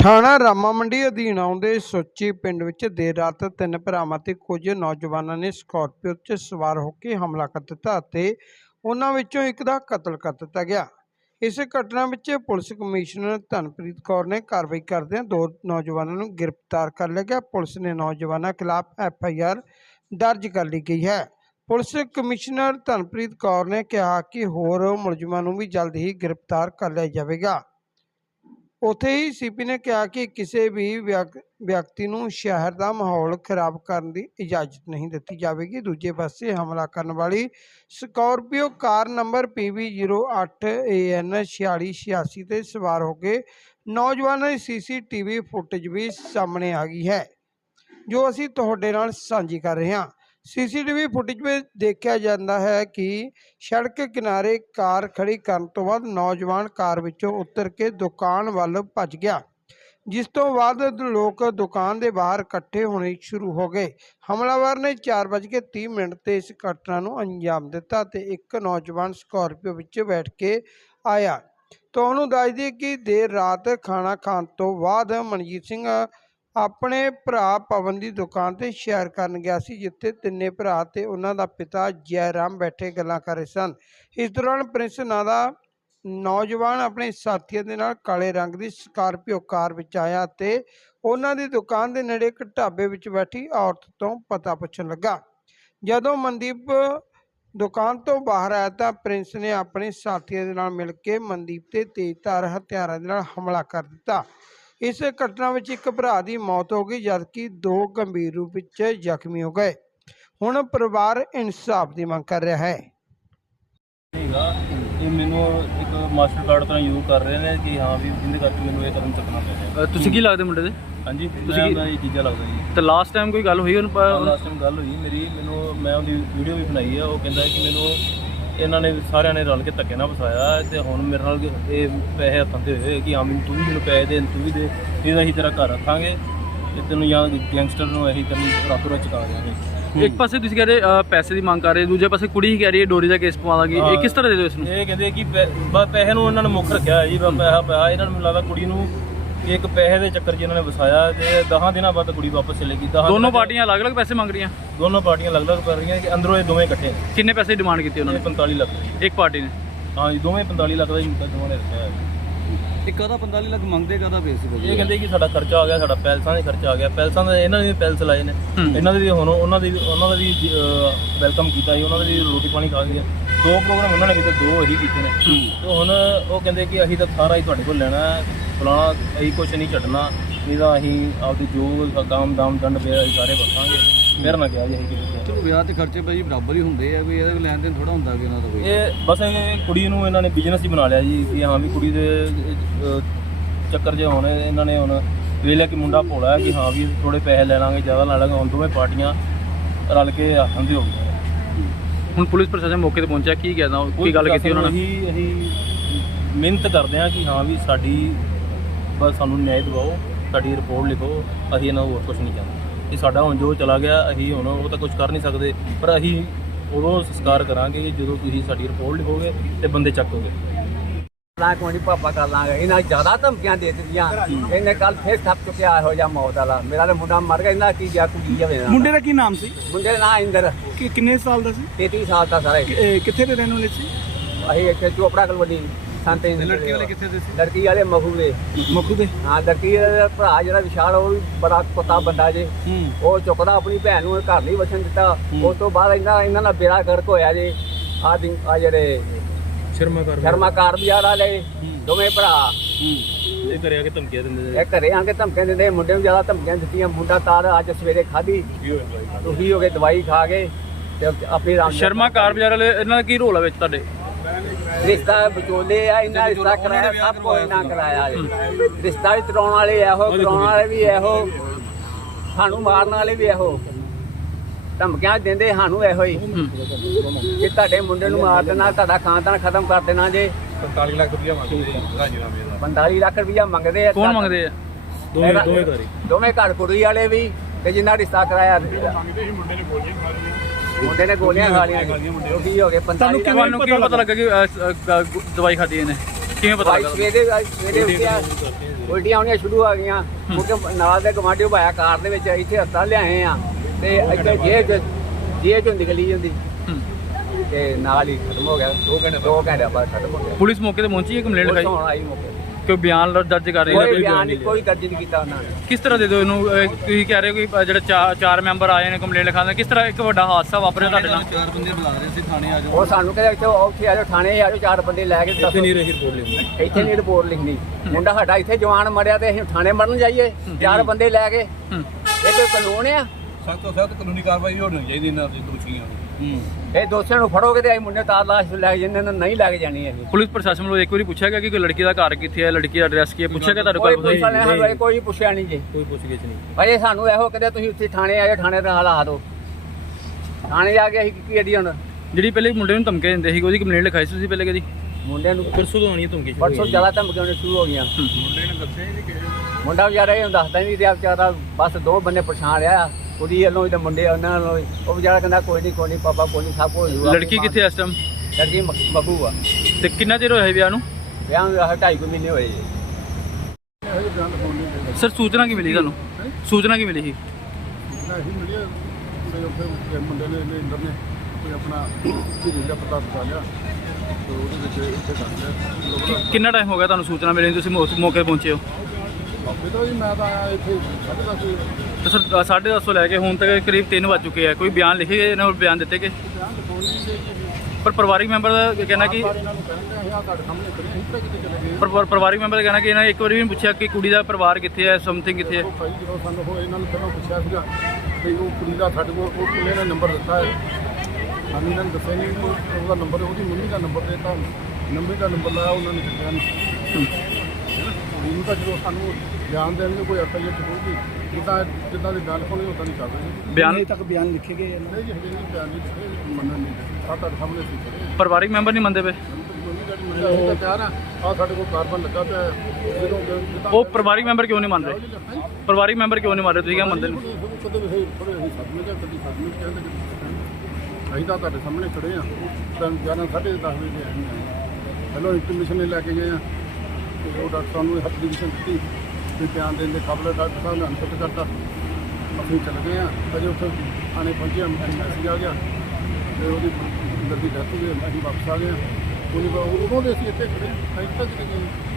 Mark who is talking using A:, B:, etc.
A: ਥਾਣਾ ਰਾਮਾ ਮੰਡੀ ਅਧੀਨ ਆਉਂਦੇ ਸੋਚੀ ਪਿੰਡ ਵਿੱਚ ਦੇਰ ਰਾਤ ਤਿੰਨ ਭਰਾਵਾਂ ਤੇ ਕੁਝ ਨੌਜਵਾਨਾਂ ਨੇ ਸਕਾਰਪੀਓ 'ਚ ਸਵਾਰ ਹੋ ਕੇ ਹਮਲਾ ਕਰ ਦਿੱਤਾ ਅਤੇ ਉਹਨਾਂ ਵਿੱਚੋਂ ਇੱਕ ਦਾ ਕਤਲ ਕਰ ਦਿੱਤਾ ਗਿਆ। ਇਸ ਘਟਨਾ ਵਿੱਚ ਪੁਲਿਸ ਕਮਿਸ਼ਨਰ ਧਨਪ੍ਰੀਤ ਕੌਰ ਨੇ ਕਾਰਵਾਈ ਕਰਦਿਆਂ ਦੋ ਨੌਜਵਾਨਾਂ ਨੂੰ ਗ੍ਰਿਫਤਾਰ ਕਰ ਲਿਆ। ਗਿਆ ਪੁਲਿਸ ਨੇ ਨੌਜਵਾਨਾਂ ਖਿਲਾਫ ਐਫ ਆਈ ਆਰ ਦਰਜ ਕਰ ਲਈ ਗਈ ਹੈ। ਪੁਲਿਸ ਕਮਿਸ਼ਨਰ ਧਨਪ੍ਰੀਤ ਕੌਰ ਨੇ ਕਿਹਾ ਕਿ ਹੋਰ ਮੁਲਜ਼ਮਾਂ ਨੂੰ ਵੀ ਜਲਦ ਹੀ ਗ੍ਰਿਫਤਾਰ ਕਰ ਲਿਆ ਜਾਵੇਗਾ। ਉੱਥੇ ਹੀ ਸੀਪੀ ਨੇ ਕਿਹਾ ਕਿ ਕਿਸੇ ਵੀ ਵਿਅਕ- ਵਿਅਕਤੀ ਨੂੰ ਸ਼ਹਿਰ ਦਾ ਮਾਹੌਲ ਖਰਾਬ ਕਰਨ ਦੀ ਇਜਾਜ਼ਤ ਨਹੀਂ ਦਿੱਤੀ ਜਾਵੇਗੀ। ਦੂਜੇ ਪਾਸੇ ਹਮਲਾ ਕਰਨ ਵਾਲੀ ਸਕਾਰਪੀਓ ਕਾਰ ਨੰਬਰ PB08AN 4686 ਤੇ ਸਵਾਰ ਹੋ ਕੇ ਨੌਜਵਾਨਾਂ ਦੀ ਸੀਸੀਟੀਵੀ ਫੁਟੇਜ ਵੀ ਸਾਹਮਣੇ ਆ ਗਈ ਹੈ, ਜੋ ਅਸੀਂ ਤੁਹਾਡੇ ਨਾਲ ਸਾਂਝੀ ਕਰ ਰਹੇ ਹਾਂ। ਸੀਸੀਟੀਵੀ ਫੁਟੇਜ ਵਿੱਚ ਦੇਖਿਆ ਜਾਂਦਾ ਹੈ ਕਿ ਸੜਕ ਕਿਨਾਰੇ ਕਾਰ ਖੜੀ ਕਰਨ ਤੋਂ ਬਾਅਦ ਨੌਜਵਾਨ ਕਾਰ ਵਿੱਚੋਂ ਉਤਰ ਕੇ ਦੁਕਾਨ ਵੱਲ ਭੱਜ ਗਿਆ, ਜਿਸ ਤੋਂ ਬਾਅਦ ਲੋਕ ਦੁਕਾਨ ਦੇ ਬਾਹਰ ਇਕੱਠੇ ਹੋਣੇ ਸ਼ੁਰੂ ਹੋ ਗਏ। ਹਮਲਾਵਰ ਨੇ 4:30 ਮਿੰਟ ਤੇ ਇਸ ਘਟਨਾ ਨੂੰ ਅੰਜਾਮ ਦਿੱਤਾ ਤੇ ਇੱਕ ਨੌਜਵਾਨ ਸਕਾਰਪੀਓ ਵਿੱਚ ਬੈਠ ਕੇ ਆਇਆ। ਤੁਹਾਨੂੰ ਦੱਸ ਦਈਏ ਕਿ ਦੇਰ ਰਾਤ ਖਾਣਾ ਖਾਣ ਤੋਂ ਬਾਅਦ ਮਨਜੀਤ ਸਿੰਘ ਆਪਣੇ ਭਰਾ ਪਵਨ ਦੀ ਦੁਕਾਨ ਤੇ ਸ਼ੇਅਰ ਕਰਨ ਗਿਆ ਸੀ, ਜਿੱਥੇ ਤਿੰਨੇ ਭਰਾ ਤੇ ਉਹਨਾਂ ਦਾ ਪਿਤਾ ਜੈਰਾਮ ਬੈਠੇ ਗੱਲਾਂ ਕਰ ਰਹੇ ਸਨ। ਇਸ ਦੌਰਾਨ ਪ੍ਰਿੰਸ ਨਾਂ ਦਾ ਨੌਜਵਾਨ ਆਪਣੇ ਸਾਥੀਆਂ ਦੇ ਨਾਲ ਕਾਲੇ ਰੰਗ ਦੀ ਸਕਾਰਪੀਓ ਕਾਰ ਵਿੱਚ ਆਇਆ ਤੇ ਉਹਨਾਂ ਦੀ ਦੁਕਾਨ ਦੇ ਨੇੜੇ ਇੱਕ ਢਾਬੇ ਵਿੱਚ ਬੈਠੀ ਔਰਤ ਤੋਂ ਪਤਾ ਪੁੱਛਣ ਲੱਗਾ। ਜਦੋਂ ਮਨਦੀਪ ਦੁਕਾਨ ਤੋਂ ਬਾਹਰ ਆਇਆ ਤਾਂ ਪ੍ਰਿੰਸ ਨੇ ਆਪਣੇ ਸਾਥੀਆਂ ਦੇ ਨਾਲ ਮਿਲ ਕੇ ਮਨਦੀਪ ਤੇ ਤੇਜ਼ਧਾਰ ਹਥਿਆਰਾਂ ਦੇ ਨਾਲ ਹਮਲਾ ਕਰ ਦਿੱਤਾ। ਇਸ ਘਟਨਾ ਵਿੱਚ ਇੱਕ ਭਰਾ ਦੀ ਮੌਤ ਹੋ ਗਈ ਜਦਕਿ ਦੋ ਗੰਭੀਰ ਰੂਪ ਵਿੱਚ ਜ਼ਖਮੀ ਹੋ ਗਏ। ਹੁਣ ਪਰਿਵਾਰ ਇਨਸਾਫ ਦੀ ਮੰਗ ਕਰ ਰਿਹਾ ਹੈ।
B: ਹੈਗਾ। ਇਹ ਮੈਨੂੰ ਇੱਕ ਮਾਸਟਰ ਕਾਰਡ ਤਰ੍ਹਾਂ ਯੂਜ਼ ਕਰ ਰਹੇ ਨੇ ਕਿ ਹਾਂ ਵੀ ਇਹਦੇ ਕਰਕੇ ਮੈਨੂੰ ਇਹ ਕਦਮ ਚੱਕਣਾ ਪੈ ਰਿਹਾ
C: ਅ, ਤੁਸੀਂ ਕੀ ਲੱਗਦੇ ਮੁੰਡੇ ਦੇ?
B: ਹਾਂਜੀ
C: ਤੁਸੀਂ
B: ਉਹਦਾ ਇਹ ਚੀਜ਼ਾਂ ਲੱਗਦਾ ਜੀ।
C: ਤੇ ਲਾਸਟ ਟਾਈਮ ਕੋਈ ਗੱਲ ਹੋਈ ਉਹਨੂੰ ਪ-
B: ਲਾਸਟ ਟਾਈਮ ਗੱਲ ਹੋਈ। ਮੇਰੀ ਮੈਨੂੰ ਮੈਂ ਉਹਦੀ ਵੀਡੀਓ ਵੀ ਬਣਾਈ ਆ। ਉਹ ਕਹਿੰਦਾ ਕਿ ਮੈਨੂੰ ਇਹਨਾਂ ਨੇ ਸਾਰਿਆਂ ਨੇ ਰਲ ਕੇ ਧੱਕੇ ਨਾਲ ਫਸਾਇਆ ਤੇ ਹੁਣ ਮੇਰੇ ਨਾਲ ਇਹ ਪੈਸੇ ਹੱਥਾਂ ਤੇ ਹੋਏ ਕਿ ਹਾਂ ਮੈਨੂੰ ਤੂੰ ਵੀ ਮੈਨੂੰ ਪੈਸੇ ਦੇ ਤੂੰ ਵੀ ਦੇ ਫਿਰ ਅਸੀਂ ਤੇਰਾ ਘਰ ਰੱਖਾਂਗੇ ਤੇ ਤੈਨੂੰ ਜਾਂ ਗੈਂਗਸਟਰ ਨੂੰ ਅਸੀਂ ਤੈਨੂੰ ਰਾਤੋਂ ਰਾਤ ਚੁਕਾ ਦਿਆਂਗੇ।
C: ਇੱਕ ਪਾਸੇ ਤੁਸੀਂ ਕਹਿ ਰਹੇ ਅ, ਪੈਸੇ ਦੀ ਮੰਗ ਕਰ ਰਹੇ ਦੂਜੇ ਪਾਸੇ ਕੁੜੀ ਹੀ ਕਹਿ ਰਹੀ ਹੈ ਡੋਰੀ ਦਾ ਕੇਸ ਪਵਾ ਦਾਂਗੀ ਇਹ ਕਿਸ ਤਰ੍ਹਾਂ ਦੇ ਦਿਓ ਇਸ ਨੂੰ?
B: ਇਹ ਕਹਿੰਦੇ ਕਿ ਪੈ- ਬਸ ਪੈਸੇ ਨੂੰ ਉਹਨਾਂ ਨੇ ਮੁੱਖ ਰੱਖਿਆ ਹੈ ਜੀ ਬਸ ਪੈਸਾ ਪੈਸਾ ਇਹਨਾਂ ਨੂੰ ਮੈਨੂੰ ਲੱਗਦਾ ਕੁੜੀ ਨੂੰ ਇੱਕ ਪੈਸੇ ਦੇ ਚੱਕਰ 'ਚ ਇਹਨਾਂ ਨੇ ਵਸਾਇਆ ਤੇ 10 ਦਿਨਾਂ ਬਾਅਦ ਕੁੜੀ ਵਾਪਸ ਚਲੇਗੀ 10
C: ਦੋਨੋਂ ਪਾਰਟੀਆਂ ਅਲੱਗ-ਅਲੱਗ ਪੈਸੇ ਮੰਗ ਰਹੀਆਂ?
B: ਦੋਨੋਂ ਪਾਰਟੀਆਂ ਅਲੱਗ-ਅਲੱਗ ਕਰ ਰਹੀਆਂ ਕਿ ਅੰਦਰੋਂ ਇਹ ਦੋਵੇਂ ਇਕੱਠੇ ਨੇ।
C: ਕਿੰਨੇ ਪੈਸੇ ਡਿਮਾਂਡ ਕੀਤੀ ਉਹਨਾਂ
B: ਇਹ
C: ਨੇ
B: 45 ਲੱਖ।
C: ਇੱਕ ਪਾਰਟੀ ਨੇ?
B: ਹਾਂ ਜੀ ਦੋਵੇਂ 45 ਲੱਖ ਦਾ ਹੀ ਮੁੱਦਾ ਦੋਵਾਂ ਨੇ ਰੱਖਿਆ ਹੈ
D: ਇਹ ਕਾਹਦਾ 45 ਲੱਖ ਮੰਗਦੇ ਕਾਹਦਾ ਬੇਸਿਕ
B: ਇਹ ਕਹਿੰਦੇ ਕਿ ਸਾਡਾ ਖਰਚਾ ਆ ਗਿਆ ਸਾਡਾ ਪੈਲਸਾਂ ਦੇ ਖਰਚਾ ਆ ਗਿਆ। ਪੈਲਸਾਂ ਦੇ ਇਹਨਾਂ ਨੇ ਵੀ ਪੈਲਸ ਲਾਏ ਨੇ।
C: ਹੂੰ।
B: ਇਹਨਾਂ ਦੇ ਵੀ ਹੁਣ ਉਹਨਾਂ ਦੇ ਵੀ ਉਹਨਾਂ ਦਾ ਵੀ ਵੈਲਕਮ ਕੀਤਾ ਜੀ ਉਹਨਾਂ ਦੇ ਵੀ ਰੋਟੀ ਪਾਣੀ ਖਾ ਗਏ। ਦੋ ਪ੍ਰੋਗਰਾਮ ਉਹਨਾਂ ਨੇ ਕੀਤੇ ਦੋ ਇਹੀ ਕੀਤੇ ਨੇ। ਤੇ ਹੁਣ ਉਹ ਕਹਿੰਦੇ ਕਿ ਅਸੀਂ ਤਾਂ ਸਾਰਾ ਹੀ ਤੁਹਾਡੇ ਕੋਲ ਲੈਣਾ ਹੈ। ਫਲਾਣਾ ਅਸੀਂ ਕੁਝ ਨਹੀਂ ਛੱਡਣਾ ਨਹੀਂ ਤਾਂ ਅਸੀਂ ਆਪਦੀ ਜੋ ਕੰਮ ਦਾਮ ਦੰਡ ਪਿਆ ਅਸੀਂ ਸਾਰੇ ਵਰਤਾਂਗੇ। ਫਿਰ ਨਾ ਕਿਹਾ ਜੀ ਅਸੀਂ ਕਿਤੇ
D: ਚਲੋ ਵਿਆਹ ਤੇ ਖਰਚੇ ਭਾਈ ਬਰਾਬਰ ਹੀ ਹੁੰਦੇ ਆ ਕੋਈ ਇਹਦਾ ਕੋਈ ਲੈਣ ਦੇਣ ਥੋੜਾ ਹੁੰਦਾ ਕਿ ਇਹਨਾਂ ਦਾ ਕੋਈ।
B: ਇਹ ਬਸ ਇਹ ਕੁੜੀ ਨੂੰ ਇਹਨਾਂ ਨੇ ਬਿਜ਼ਨਸ ਹੀ ਬਣਾ ਲਿਆ ਜੀ ਕਿ ਹਾਂ ਵੀ ਕੁੜੀ ਦੇ ਅਹ, ਚੱਕਰ 'ਚ ਹੁਣ ਇਹਨਾਂ ਨੇ ਹੁਣ ਵੇਲੇ ਕਿ ਮੁੰਡਾ ਭੋਲਾ ਹੈ ਕਿ ਹਾਂ ਵੀ ਥੋੜੇ ਪੈਸੇ ਲੈ ਲਾਂਗੇ ਜ਼ਿਆਦਾ ਲੈ ਲਾਂਗੇ ਹੁਣ ਦੋਵੇਂ ਪਾਰਟੀਆਂ ਰਲ ਕੇ ਆਖਣ ਦੀ ਹੋ ਗਈਆਂ
C: ਹੁਣ ਪੁਲਿਸ ਪ੍ਰਸ਼ਾਸਨ ਮੌਕੇ ਤੇ ਪਹੁੰਚਿਆ ਕੀ ਕਹਿਣਾ ਕੀ ਗੱਲ ਕੀਤੀ ਉਹਨਾਂ ਨੇ?
B: ਅਸੀਂ ਅਸੀਂ ਮਿਹਨਤ ਕਰਦੇ ਹਾਂ ਕਿ ਹਾਂ ਵੀ ਸਾਡੀ ਬਸ ਸਾਨੂੰ ਨਿਆਂ ਦਿਵਾਓ ਸਾਡੀ ਰਿਪੋਰਟ ਲਿਖੋ ਅਸੀਂ ਇਹਨਾਂ ਨੂੰ ਹੋਰ ਕੁਝ ਨਹੀਂ ਚਾਹੁੰਦੇ। ਇਹ ਸਾਡਾ ਹੁਣ ਜੋ ਚਲਾ ਗਿਆ ਅਸੀਂ ਹੁਣ ਉਹ ਤਾਂ ਕੁਝ ਕਰ ਨਹੀਂ ਸਕਦੇ ਪਰ ਅਸੀਂ ਉਦੋਂ ਸੰਸਕਾਰ ਕਰਾਂਗੇ ਜਦੋਂ ਤੁਸੀਂ ਸਾਡੀ ਰਿਪੋਰਟ ਲਿਖੋਗੇ ਤੇ ਬੰਦੇ ਚੱਕੋਗੇ।
E: ਨਾ ਕੋਈ ਪਾਪਾ ਕਰ ਲਾਂਗੇ। ਇਹਨਾਂ ਜ਼ਿਆਦਾ ਧਮਕੀਆਂ ਦੇ ਦਿੱਤੀਆਂ। ਇਹਨੇ ਕੱਲ ਫੇਰ ਥੱਪ ਚੁੱਕਿਆ ਇਹੋ ਜਿਹਾ ਮੌਤ ਵਾਲਾ। ਮੇਰਾ ਤਾਂ ਮੁੰਡਾ ਮਰ ਗਿਆ ਇਹਨਾਂ ਕੀ ਜਾ ਕੁੜੀ ਜਾਵੇ ਨਾ।
F: ਮੁੰਡੇ ਦਾ ਕੀ ਨਾਮ ਸੀ?
E: ਮੁੰਡੇ ਦਾ ਨਾਂ ਇੰਦਰ।
F: ਕਿ ਕਿੰਨੇ ਸਾਲ ਦਾ ਸੀ?
E: 33 ਸਾਲ ਦਾ ਸਾਰਾ
F: ਕਿੱਥੇ ਦੇ ਰਹਿਣ ਵਾਲੇ ਸੀ?
E: ਅਸੀਂ ਇੱਥੇ ਚੋਪੜਾ ਕਲਵੱਡੀ ਸੰਤ ਇੰਦਰ
D: ਲੜਕੀ ਵਾਲੇ ਕਿੱਥੇ ਦੇ ਸੀ?
E: ਲੜਕੀ ਵਾਲੇ ਮਖੂ ਦੇ।
F: ਮਖੂ ਦੇ?
E: ਹਾਂ ਲੜਕੀ ਦਾ ਭਰਾ ਜਿਹੜਾ ਵਿਸ਼ਾਲ ਉਹ ਵੀ ਬੜਾ ਕੁੱਤਾ ਬੰਦਾ ਜੇ।
F: ਹੂੰ।
E: ਉਹ ਚੁੱਕਦਾ ਆਪਣੀ ਭੈਣ ਨੂੰ ਘਰ ਨਹੀਂ ਵਸਣ ਦਿੱਤਾ। ਉਸ ਤੋਂ ਬਾਅਦ ਇਹਨਾਂ ਇਹਨਾਂ ਦਾ ਬੇੜਾ ਗਰਕ ਹੋਇਆ ਜੇ। ਆ ਆ ਜਿਹੜੇ
B: ਸ਼ਰਮਾ ਕਰ
E: ਸ਼ਰਮਾਕਾਰ ਵੀ ਆ ਵਾਲੇ ਦੋਵੇਂ ਭਰਾ।
B: ਇਹ ਕਰਿਆ ਕਿ ਧਮਕੀਆਂ ਦਿੰਦੇ ਨੇ।
E: ਇਹ ਘਰੇ ਆ ਕੇ ਧਮਕੀਆਂ ਦਿੰਦੇ। ਮੁੰਡੇ ਨੂੰ ਜ਼ਿਆਦਾ ਧਮਕੀਆਂ ਦਿੱਤੀਆਂ। ਮੁੰਡਾ ਤਾਰ ਅੱਜ ਸਵੇਰੇ ਖਾਧੀ। ਦੁਖੀ ਹੋ ਕੇ ਦਵਾਈ ਖਾ ਕੇ ਤੇ ਆਪਣੀ ਰਾਮ
C: ਸ਼ਰਮਾ ਕਾਰ ਬਾਜ਼ਾਰ ਵਾਲੇ ਇਹਨਾਂ ਦਾ ਕੀ ਰੋਲ ਹੈ ਵਿੱਚ ਤੁਹਾਡੇ?
E: ਰਿਸ਼ਤਾ ਵਿਚੋਲੇ ਆ ਇਹਨਾਂ ਰਿਸ਼ਤਾ ਕਰਾਇਆ ਸਭ ਕੋ ਇਹਨਾਂ ਕਰਾਇਆ ਜੀ ਰਿਸ਼ਤਾ ਵੀ ਤਰਾਉਣ ਵਾਲੇ ਇਹੋ ਕਰਾਉਣ ਵਾਲੇ ਵੀ ਇਹੋ। ਸਾਨੂੰ ਮਾਰਨ ਵਾਲੇ ਵੀ ਇਹੋ। ਧਮਕੀਆਂ ਦਿੰਦੇ ਸਾਨੂੰ ਇਹੋ ਹੀ। ਕਿ ਤੁਹਾਡੇ ਮੁੰਡੇ ਨੂੰ ਮਾਰ ਦੇਣਾ ਤੁਹਾਡਾ ਖਾਨਦਾਨ ਖਤਮ ਕਰ ਦੇਣਾ ਜੇ।
B: 45 ਲੱਖ ਰੁਪਇਆ ਮੰਗਦੇ ਰਾਜੀਨਾਮੇ ਦਾ।
E: 45 ਲੱਖ ਰੁਪਇਆ ਮੰਗਦੇ ਆ
C: ਕੌਣ ਮੰਗਦੇ ਆ?
B: ਦੋਵੇਂ ਦੋਵੇਂ ਘਰ ਹੀ।
E: ਦੋਵੇਂ ਘਰ ਕੁੜੀ ਵਾਲੇ ਵੀ। ਤੇ ਜਿੰਨਾ ਰਿਸ਼ਤਾ ਕਰਾਇਆ ਮੁੰਡੇ ਨੇ ਗੋਲੀਆਂ ਖਾ। ਉਹ ਕੀ ਹੋ ਗਏ 45
C: ਤੁਹਾਨੂੰ ਕਿਵੇਂ ਪਤਾ ਲੱਗਾ ਕਿ ਦਵਾਈ ਖਾਦੀ ਇਹਨੇ? ਕਿਵੇਂ ਪਤਾ ਲੱਗਾ
E: ਸਵੇਰੇ ਸਵੇਰੇ ਉੱਠਿਆ ਉਲਟੀਆਂ ਆਉਣੀਆਂ ਸ਼ੁਰੂ ਆ ਗਈਆਂ। ਕਿਉਂਕਿ ਨਾਲ ਦੇ ਗਵਾਂਢੀ ਭਾਇਆ ਕਾਰ ਦੇ ਵਿੱਚ ਇੱਥੇ ਹਸਪਤਾਲ ਲਿਆਏ ਆ। ਤੇ ਇੱਥੇ ਜੇਬ ਚ ਜੇਬ ਚੋਂ ਨਿਕਲੀ ਜਾਂਦੀ। ਤੇ ਨਾਲ ਹੀ ਖਤਮ ਹੋ ਗਿਆ। 2 ਘੰਟੇ 2 ਘੰਟੇ ਬਾਅਦ ਖਤਮ ਹੋ ਗਿਆ।
C: ਪੁਲਿਸ ਮੌਕੇ ਤੇ ਪਹੁੰਚੀ ਹੈ ਕੰਪਲੇਂਟ ਲਿਖਾਈ
E: ਹੁਣ ਆਈ ਮੌਕੇ ਤੇ।
C: ਕਿ ਬਿਆਨ ਦਰਜ ਕਰ ਰਹੀ ਹੈ
E: ਕੋਈ ਬਿਆਨ ਨਹੀਂ ਕੋਈ ਦਰਜ ਨਹੀਂ ਕੀਤਾ ਉਹਨਾਂ ਨੇ।
C: ਕਿਸ ਤਰ੍ਹਾਂ ਦੇ ਦਿਓ ਇਹਨੂੰ? ਅਹ, ਤੁਸੀਂ ਕਹਿ ਰਹੇ ਹੋ ਕਿ ਅਹ, ਜਿਹੜੇ ਚਾਰ ਚਾਰ ਮੈਂਬਰ ਆਏ ਨੇ ਕੰਪਲੇਂਟ ਲਿਖਾਉਣ ਕਿਸ ਤਰ੍ਹਾਂ ਇੱਕ ਵੱਡਾ ਹਾਦਸਾ ਵਾਪਰਿਆ ਤੁਹਾਡੇ ਨਾਲ?
D: ਚਾਰ ਬੰਦੇ ਬੁਲਾ ਰਹੇ ਸੀ ਥਾਣੇ ਆ ਜਾਓ।
E: ਉਹ ਸਾਨੂੰ ਕਹਿੰਦੇ ਇੱਥੇ ਉੱਥੇ ਆ ਜਾਓ ਥਾਣੇ ਆ ਜਾਓ ਚਾਰ ਬੰਦੇ ਲੈ ਕੇ ਦੱਸੋ।
B: ਨਹੀਂ ਰਹੀ ਰਿਪੋਰਟ ਲਿਖਣੀ।
E: ਇੱਥੇ ਨਹੀਂ ਰਿਪੋਰਟ ਲਿਖਣੀ। ਮੁੰਡਾ ਸਾਡਾ ਇੱਥੇ ਜਵਾਨ ਮਰਿਆ ਤੇ ਅਸੀਂ ਥਾਣੇ ਮਰਨ ਜਾਈਏ। ਚਾਰ ਬੰਦੇ ਲੈ ਕੇ।
C: ਹੂੰ।
E: ਇਹ ਕੋਈ ਕਾਨੂੰਨ ਆ?
B: ਸਖਤ ਤੋਂ ਸਖਤ ਕਾਨੂੰਨੀ ਕਾਰਵਾਈ ਹੋਣੀ ਚਾਹੀਦੀ ਇਹਨਾਂ ਦੇ ਦੋਸ਼ੀਆਂ ਦੀ।
E: ਇਹ ਦੋਸ਼ੀਆਂ ਨੂੰ ਫੜੋਗੇ ਤੇ ਅਸੀਂ ਮੁੰਡੇ ਤਾਰ ਲਾਸ਼ ਲੈ ਕੇ ਜਾਂਦੇ ਨੇ ਨਹੀਂ ਲੈ ਕੇ ਜਾਣੀ ਅਸੀਂ
C: ਪੁਲਿਸ ਪ੍ਰਸ਼ਾਸਨ ਵੱਲੋਂ ਇੱਕ ਵਾਰੀ ਪੁੱਛਿਆ ਗਿਆ ਕਿ ਕੋਈ ਲੜਕੀ ਦਾ ਘਰ ਕਿੱਥੇ ਹੈ ਲੜਕੀ ਦਾ ਐਡਰੈਸ ਕੀ ਹੈ? ਪੁੱਛਿਆ ਗਿਆ ਤੁਹਾਡੇ
E: ਕੋਈ
C: ਕੋਲ
E: ਪੁਲਿਸ ਵਾਲੇ ਨੇ ਸਾਨੂੰ ਕੋਈ ਪੁੱਛਿਆ ਨਹੀਂ ਜੀ।
B: ਕੋਈ ਪੁੱਛਗਿੱਛ ਨਹੀਂ।
E: ਭਾਈ ਸਾਨੂੰ ਇਹੋ ਕਹਿੰਦੇ ਤੁਸੀਂ ਉੱਥੇ ਥਾਣੇ ਆਏ ਥਾਣੇ ਦਾ ਹਾਲ ਆ ਦਿਓ। ਥਾਣੇ ਜਾ ਕੇ ਅਸੀਂ ਕੀ ਕਰੀਏ ਹੁਣ?
C: ਜਿਹੜੀ ਪਹਿਲੇ ਮੁੰਡੇ ਨੂੰ ਧਮਕੇ ਦਿੰਦੇ ਸੀ ਉਹਦੀ ਕੰਪਲੇਂਟ ਲਿਖਾਈ ਸੀ ਤੁਸੀਂ ਪਹਿਲੇ ਕਦੀ?
E: ਮੁੰਡਿਆਂ ਨੂੰ
B: ਪਰਸੋਂ ਤੋਂ ਆਣੀ ਧਮਕੀ
E: ਪਰਸੋਂ ਜ਼ਿਆਦਾ ਧਮਕੀਆਂ ਆਉਣੀਆਂ ਸ਼ੁਰੂ ਹੋ ਗਈਆਂ।
F: ਮੁੰਡੇ ਨੇ ਦੱਸਿਆ ਹੀ ਨਹੀਂ ਕਿ
E: ਮੁੰਡਾ ਵਿਚਾਰਾ ਇਹ ਦੱਸਦਾ ਹੀ ਨਹੀਂ ਰਿਹਾ ਵਿਚਾਰਾ ਬਸ ਦੋ ਬੰਦੇ ਪਛਾਣ ਰਿਹਾ ਕੁੜੀ ਵੱਲੋਂ ਤੇ ਮੁੰਡੇ ਉਹਨਾਂ ਵੱਲੋਂ ਵੀ। ਉਹ ਵਿਚਾਰਾ ਕਹਿੰਦਾ ਕੋਈ ਨਹੀਂ ਕੋਈ ਨਹੀਂ ਪਾਪਾ ਕੋਈ ਨਹੀਂ ਸਭ ਹੋ ਜਾਊਗਾ
C: ਲੜਕੀ ਕਿੱਥੇ ਇਸ ਟਾਈਮ
E: ਲੜਕੀ ਮਗੂ ਆ।
C: ਤੇ ਕਿੰਨਾ ਚਿਰ ਹੋਇਆ ਵਿਆਹ ਨੂੰ?
E: ਵਿਆਹ ਨੂੰ ਆਹ ਢਾਈ ਕੁ ਮਹੀਨੇ ਹੋਏ ਜੀ।
C: ਸਰ ਸੂਚਨਾ ਕੀ ਮਿਲੀ ਤੁਹਾਨੂੰ? ਸੂਚਨਾ ਕੀ ਮਿਲੀ ਸੀ?
F: ਨਾ ਹੀ ਮਿਲਿਆ ਤੇ ਉੱਥੇ ਮੁੰਡੇ ਨੇ ਇਹਨੇ ਇੰਦਰ ਨੇ ਕੋਈ ਆਪਣਾ ਹੀਰੇ ਦਾ ਪਤਾ ਪਤਾ ਲਿਆ ਤੇ ਉਹਦੇ ਵਿੱਚ ਇੱਥੇ ਕਰ ਲਿਆ। ਲੋਕਾਂ
C: ਕਿੰਨਾ ਟਾਈਮ ਹੋ ਗਿਆ ਤੁਹਾਨੂੰ ਸੂਚਨਾ ਮਿਲੀ ਨੂੰ ਤੁਸੀਂ ਮੌ- ਮੌਕੇ ਪਹੁੰਚੇ ਹੋ।
F: ਬੇਟਾ ਜੀ ਮੈਂ ਤਾਂ ਆਇਆ ਇੱਥੇ
C: ਸਰ 10:30 ਤੋਂ ਲੈ ਕੇ ਹੁਣ ਤੱਕ ਕਰੀਬ 3 ਵੱਜ ਚੁੱਕੇ ਆ। ਕੋਈ ਬਿਆਨ ਲਿਖੇ ਗਏ ਇਹਨਾਂ ਨੂੰ ਬਿਆਨ ਦਿੱਤੇ ਗਏ?
F: ਬਿਆਨ ਨਹੀਂ
C: ਪਰ ਪਰਿਵਾਰਿਕ ਮੈਂਬਰ ਦਾ ਕਹਿਣਾ ਕਿ
F: ਬਾਰੇ ਇਹਨਾਂ ਨੂੰ ਕਹਿੰਦੇ ਅਸੀਂ ਆਹ ਤੁਹਾਡੇ ਸਾਹਮਣੇ ਖੜੇ ਹਾਂ ਇੱਥੇ ਕਿਤੇ ਚਲੇ ਗਏ।
C: ਪਰ- ਪਰ- ਪਰਿਵਾਰਿਕ ਮੈਂਬਰ ਦਾ ਕਹਿਣਾ ਕਿ ਇਹਨਾਂ ਨੇ ਇੱਕ ਵਾਰੀ ਵੀ ਨਹੀਂ ਪੁੱਛਿਆ ਕਿ ਕੁੜੀ ਦਾ ਪਰਿਵਾਰ ਕਿੱਥੇ ਹੈ ਸਮਥਿੰਗ ਕਿੱਥੇ ਹੈ
F: ਉਹ ਭਾਈ ਜਦੋਂ ਸਾਨੂੰ ਉਹ ਇਹਨਾਂ ਨੂੰ ਪਹਿਲਾਂ ਪੁੱਛਿਆ ਸੀਗਾ ਕਿ ਉਹ ਕੁੜੀ ਦਾ ਸਾਡੇ ਕੋਲ ਉਹ ਕੁੜੀ ਨੇ ਨੰਬਰ ਦਿੱਤਾ ਹੈ। ਸਾਨੂੰ ਇਹਨਾਂ ਨੇ ਦੱਸਿਆ ਨਹੀਂ ਉਹ- ਉਹਦਾ ਨੰਬਰ ਉਹਦੀ ਮੰਮੀ ਦਾ ਨੰਬਰ ਦਿੱਤਾ। ਮੰਮੀ ਦਾ ਨੰਬਰ ਲਾਇਆ ਉਹਨਾਂ ਨੇ ਦਿੱਤਾ ਨਹੀਂ। ਇਹਨੂੰ ਤਾਂ ਜਦੋਂ ਸਾਨੂੰ ਬਿਆਨ ਦੇਣਗੇ ਕੋਈ ਐਫ ਆਈ ਆਰ ਹੋਊਗੀ ਜਿੱਦਾਂ ਜਿੱਦਾਂ ਦੀ ਗੱਲ ਹੋਣੀ ਉਦਾਂ ਨਹੀਂ ਰਹੀ
C: ਬਿਆਨ
F: ਤੱਕ ਬਿਆਨ ਲਿਖੇ ਗਏ ਨਹੀਂ ਜੀ ਹਜੇ ਨਹੀਂ ਬਿਆਨ ਨਹੀਂ ਲਿਖੇ, ਮੰਨਣ ਨਹੀਂ ਆ ਤੁਹਾਡੇ ਸਾਹਮਣੇ ਸੀ।
C: ਪਰਿਵਾਰਿਕ ਮੈਂਬਰ ਨਹੀਂ ਮੰਨਦੇ ਪਏ?
F: ਅਸੀਂ ਤਾਂ ਆ। ਆ ਸਾਡੇ ਕੋਲ ਕਾਰਬਨ ਲੱਗਾ ਪਿਆ ਹੈ। ਜਦੋਂ ਜਿੱਦਾਂ
C: ਉਹ ਪਰਿਵਾਰਿਕ ਮੈਂਬਰ ਕਿਉਂ ਨਹੀਂ ਮੰਨ ਰਹੇ ਪਰਿਵਾਰਿਕ ਮੈਂਬਰ ਕਿਉਂ ਨਹੀਂ ਮੰਨ ਰਹੇ ਤੁਸੀਂ ਕਿਹਾ ਮੰਨਦੇ ਨਹੀਂ
F: ਕਦੇ ਵੀ ਥੋੜੇ ਅਸੀਂ ਸਦਮੇ ਜਾਂ ਕਦੀ ਸਦਮੇ ਚ ਕਹਿੰਦੇ ਕਿ ਅਸੀਂ ਤਾਂ ਤੁਹਾਡੇ ਸਾਹਮਣੇ ਖੜੇ ਆ। ਤਾਂ 11 10:30 ਵਜੇ ਆਏ ਹਾਂ ਪਹਿਲਾਂ ਇੰਟੀਮੇਸ਼ਨ ਲੈ ਕੇ ਗਏ ਆ। ਤੇ ਉਹ ਡਾਕਟਰ ਸਾਹਿਬ ਨੂੰ ਐਪਲੀਕੇਸ਼ਨ ਦਿੱਤੀ ਤੇ ਬਿਆਨ ਦੇਣ ਦੇ ਕਾਬਲ ਡਾਕਟਰ ਸਾਹਿਬ ਨੇ ਅਨਪਤ ਕਰਤਾ ਅਸੀਂ ਚੱਲ ਗਏ ਆ ਅਜੇ ਉੱਥੇ ਆਣੇ ਪਹੁੰਚੇ ਮੈਸੇਜ ਆ ਗਿਆ। ਤੇ ਉਹਦੀ ਗੱਡੀ ਡੈਥ ਹੋ ਗਈ ਅਸੀਂ ਵਾਪਸ ਆ ਗਏ ਆ ਉਹਦੇ ਉਦੋਂ ਦੇ ਅਸੀਂ ਇੱਥੇ ਖੜੇ ਆ ਅਸੀਂ ਗਏ